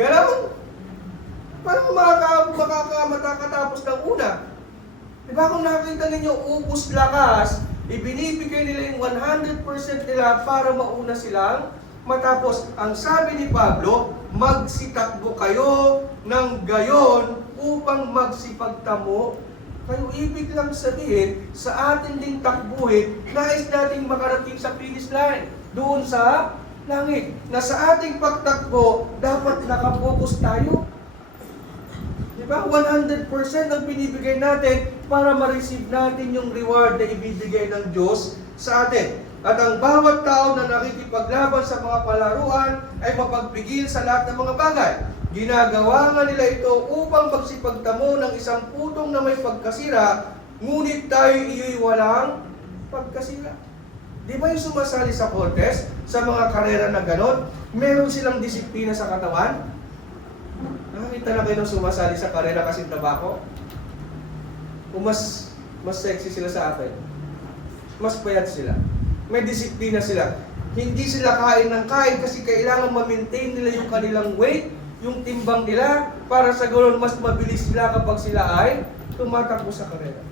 Ganon? Parang makakamatapos ng una. Diba kung nakita ninyo, ubus lakas, ibinibigay nila yung 100% nila para mauna silang matapos. Ang sabi ni Pablo, magsitakbo kayo ng gayon upang magsipagtamo kayo. Ibig lang sabihin, sa atin ding takbuhin, nais nating makarating sa finish line, doon sa langit. Na sa ating pagtakbo, dapat nakapokus tayo. Diba? 100% ang binibigay natin para ma-receive natin yung reward na ibibigay ng Diyos sa atin. At ang bawat tao na nakikipaglaban sa mga palaruan ay mapagpigil sa lahat ng mga bagay. Ginagawa nga nila ito upang magsipagtamo ng isang putong na may pagkasira, ngunit tayo iyo'y walang pagkasira. Di ba yung sumasali sa contest, sa mga karera na ganon, meron silang disiplina sa katawan? Nakakita na kayo nung sumasali sa karera kasing tabako? O mas sexy sila sa atin? Mas payat sila. May disiplina sila. Hindi sila kain ng kain kasi kailangan ma-maintain nila yung kanilang weight, yung timbang nila, para sa ganoon mas mabilis sila kapag sila ay tumatakbo sa karera.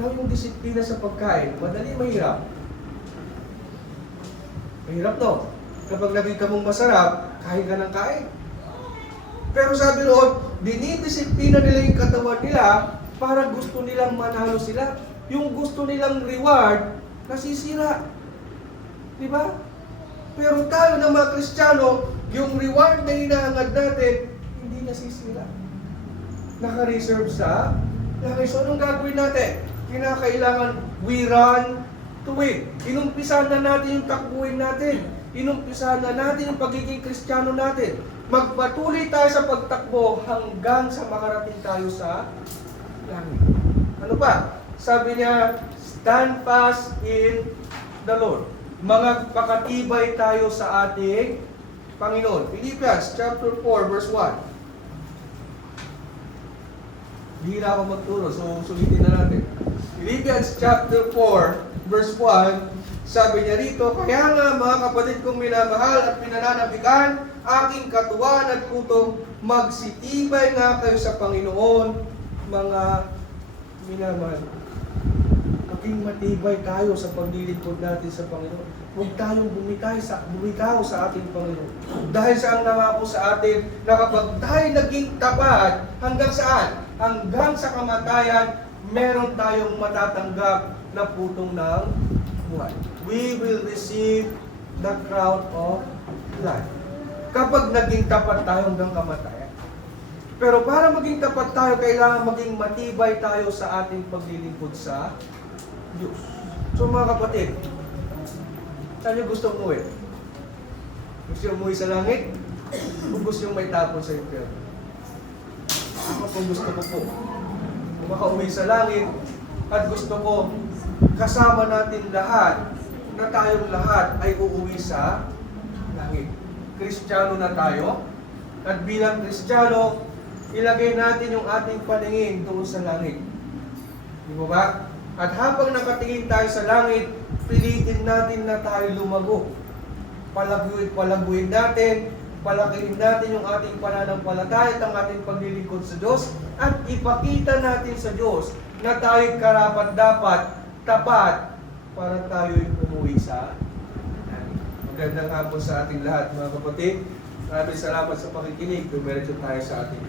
Now yung disiplina sa pagkain, madali mahirap. Mahirap no? Kapag nakita mong masarap, kain ka ng kain. Pero sabi roon, dinidisiplina nila yung katawan nila para gusto nilang manalo sila. Yung gusto nilang reward, nasisira. Diba? Pero tayo ng mga Kristiyano, yung reward na hinahangad natin, hindi nasisira. Naka-reserve sa langit. So anong gagawin natin? Kinakailangan we run to win. Inumpisahan na natin yung takbuhin natin. Inumpisahan na natin yung pagiging Kristiyano natin. Magpatuloy tayo sa pagtakbo hanggang sa makarating tayo sa langit. Ano pa? Sabi niya, stand fast in the Lord. Mga pakatibay tayo sa ating Panginoon. Philippians chapter 4 verse 1. Hihira ako magturo, so sulitin na natin. Philippians chapter 4 verse 1, sabi niya rito, kaya nga mga kapatid kong minamahal at pinananabikan, aking katuwaan at putong, magsitibay nga kayo sa Panginoon, mga minamahal. Maging matibay tayo sa paglilingkod natin sa Panginoon. Huwag tayong bumitaw sa ating Panginoon. Dahil sa ang nangako sa atin, na kapag tayo naging tapat, hanggang saan? Hanggang sa kamatayan, meron tayong matatanggap na putong ng buhay. We will receive the crown of life. Kapag naging tapat tayo hanggang kamatayan. Pero para maging tapat tayo, kailangan maging matibay tayo sa ating paglilingkod sa Diyos. So mga kapatid, saan nyo gusto umuwi? Gusto nyo umuwi sa langit? O gusto nyo may tapon sa impyerno? Ako po gusto ko po makauwi sa langit at gusto ko kasama natin lahat na tayong lahat ay uuwi sa langit. Kristiyano na tayo at bilang Kristiyano, ilagay natin yung ating paningin doon sa langit. Di ba ba? At habang nakatingin tayo sa langit, pilitin natin na tayo lumago. Palaguin natin, palakihin natin yung ating pananampalataya at ang ating paglilingkod sa Diyos at ipakita natin sa Diyos na tayo'y karapat-dapat, tapat para tayo'y umuwi sa langit. Magandang hapon sa ating lahat mga kapatid. Maraming salamat sa pakikinig. Dumiretso tayo sa ating